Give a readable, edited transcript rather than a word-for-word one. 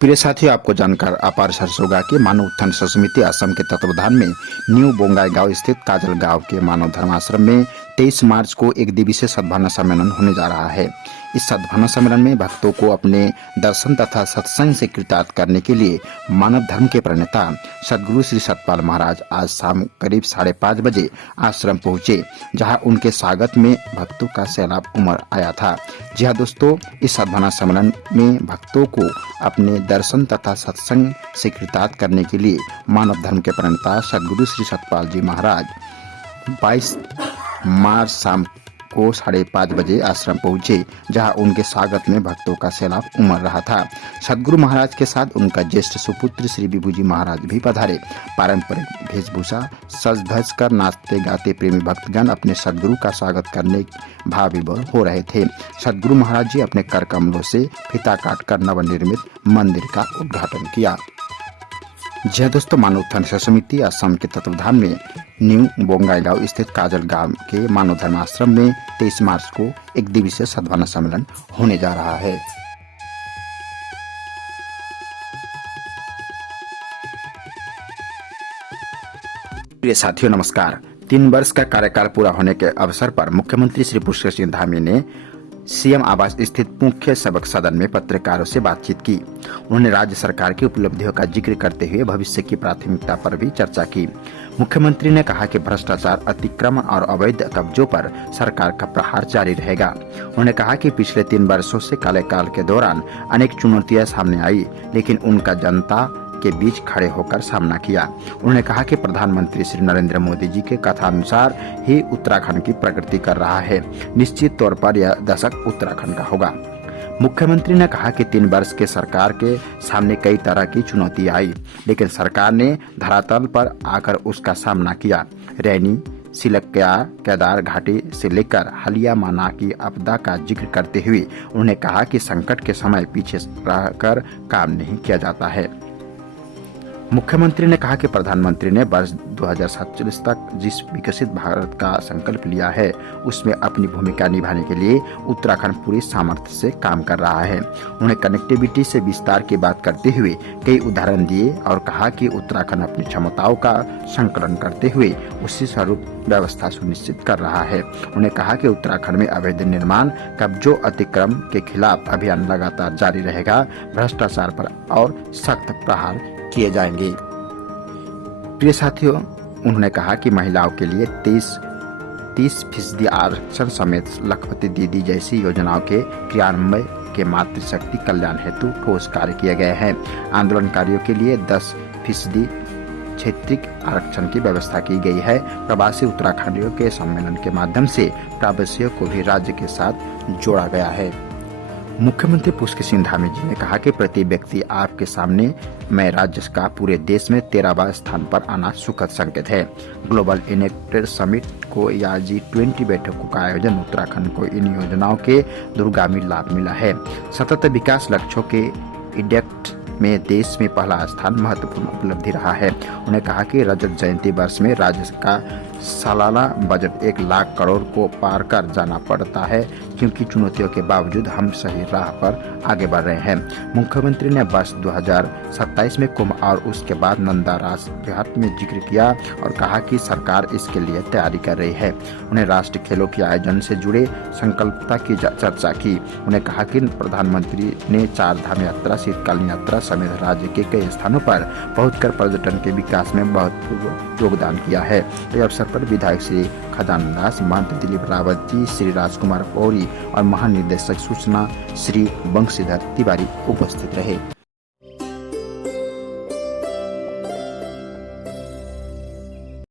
प्रिय साथियों, आपको जानकर अपार हर्ष होगा कि मानव उत्थान समिति असम के तत्वावधान में न्यू बोंगाईगांव स्थित काजल गांव के मानव धर्म आश्रम में 23 मार्च को एक दिवसीय सद्भावना सम्मेलन होने जा रहा है। इस सद्भावना सम्मेलन में भक्तों को अपने दर्शन तथा सत्संग से कृतार्थ करने के लिए मानव धर्म के प्रणेता सदगुरु श्री सतपाल महाराज आज शाम करीब 5:30 बजे आश्रम पहुंचे, जहां उनके स्वागत में भक्तों का सैलाब उमड़ आया था। जी हाँ दोस्तों, इस सद्भावना सम्मेलन में भक्तों को अपने दर्शन तथा सत्संग से कृतार्थ करने के लिए मानव धर्म के प्रणेता सदगुरु श्री सतपाल जी महाराज 22 मार्च शाम को 5:30 बजे आश्रम पहुंचे, जहां उनके स्वागत में भक्तों का सैलाब उमड़ रहा था। सदगुरु महाराज के साथ उनका ज्येष्ठ सुपुत्र श्री विभूजी महाराज भी पधारे। पारंपरिक वेशभूषा सज धज कर नाचते गाते प्रेमी भक्तगण अपने सदगुरु का स्वागत करने भाव विभोर हो रहे थे। सदगुरु महाराज जी अपने कर कमलों से फीता काटकर नवनिर्मित मंदिर का उद्घाटन किया। जी दोस्तों, मानव उत्थान समिति असम के तत्वावधान में न्यू बोंगाईगांव स्थित काजल गांव के मानव धर्म आश्रम में 23 मार्च को एक दिवसीय सद्भावना सम्मेलन होने जा रहा है। प्रिय साथियों नमस्कार। 3 वर्ष का कार्यकाल पूरा होने के अवसर पर मुख्यमंत्री श्री पुष्कर सिंह धामी ने सीएम आवास स्थित मुख्य सबक सदन में पत्रकारों से बातचीत की। उन्होंने राज्य सरकार की उपलब्धियों का जिक्र करते हुए भविष्य की प्राथमिकता पर भी चर्चा की। मुख्यमंत्री ने कहा कि भ्रष्टाचार, अतिक्रमण और अवैध कब्जों पर सरकार का प्रहार जारी रहेगा। उन्होंने कहा कि पिछले 3 वर्षों से कार्यकाल के दौरान अनेक चुनौतियां सामने आई, लेकिन उनका जनता के बीच खड़े होकर सामना किया। उन्होंने कहा कि प्रधानमंत्री श्री नरेंद्र मोदी जी के कथानुसार ही उत्तराखंड की प्रगति कर रहा है। निश्चित तौर पर यह दशक उत्तराखंड का होगा। मुख्यमंत्री ने कहा कि 3 वर्ष के सरकार के सामने कई तरह की चुनौतियां आई, लेकिन सरकार ने धरातल पर आकर उसका सामना किया। रैनी, सिलक्या, केदार घाटी से लेकर हालिया माना की आपदा का जिक्र करते हुए उन्होंने कहा कि संकट के समय पीछे रहकर काम नहीं किया जाता है। मुख्यमंत्री ने कहा कि प्रधानमंत्री ने वर्ष 2047 तक जिस विकसित भारत का संकल्प लिया है, उसमें अपनी भूमिका निभाने के लिए उत्तराखंड पूरी सामर्थ्य से काम कर रहा है। उन्होंने कनेक्टिविटी से विस्तार की बात करते हुए कई उदाहरण दिए और कहा कि उत्तराखंड अपनी क्षमताओं का संकलन करते हुए उसी स्वरूप व्यवस्था सुनिश्चित कर रहा है। उन्होंने कहा कि उत्तराखंड में अवैध निर्माण, कब्जों, अतिक्रम के खिलाफ अभियान लगातार जारी रहेगा। भ्रष्टाचार पर और सख्त प्रहार किए जाएंगे। प्रिय साथियों, उन्होंने कहा कि महिलाओं के लिए 30% आरक्षण समेत लखपति दीदी जैसी योजनाओं के क्रियान्वयन के मातृशक्ति कल्याण हेतु ठोस कार्य किए गए हैं। आंदोलनकारियों के लिए 10% क्षेत्रीय आरक्षण की व्यवस्था की गई है। प्रवासी उत्तराखंडियों के सम्मेलन के माध्यम से प्रवासियों को भी राज्य के साथ जोड़ा गया है। मुख्यमंत्री पुष्कर सिंह धामी जी ने कहा कि प्रति व्यक्ति आपके सामने मैं राज्य का पूरे देश में 13वां स्थान पर आना सुखद संकेत है। ग्लोबल इनेक्टेड समिट को या G20 बैठकों का आयोजन उत्तराखंड को इन योजनाओं के दूरगामी लाभ मिला है। सतत विकास लक्ष्यों के इंडेक्स में देश में पहला स्थान महत्वपूर्ण उपलब्धि रहा है। उन्होंने कहा कि रजत जयंती वर्ष में राज्य का सालाना बजट 1 लाख करोड़ को पार कर जाना पड़ता है, क्योंकि चुनौतियों के बावजूद हम सही राह पर आगे बढ़ रहे हैं। मुख्यमंत्री ने वर्ष 2027 में कुंभ और उसके बाद नंदा राजघाट में जिक्र किया और कहा कि सरकार इसके लिए तैयारी कर रही है। उन्हें राष्ट्रीय खेलों के आयोजन से जुड़े संकल्पता की चर्चा की। उन्हें कहा कि प्रधानमंत्री ने 4 धाम यात्रा, शीतकालीन यात्रा समेत राज्य के कई स्थानों पर पहुंचकर पर्यटन के विकास में बहुत योगदान किया है। इस अवसर पर विधायक श्री खजान दास, महंत दिलीप रावत जी, श्री राजकुमार पौरी और महानिदेशक सूचना श्री बंशीधर तिवारी उपस्थित रहे।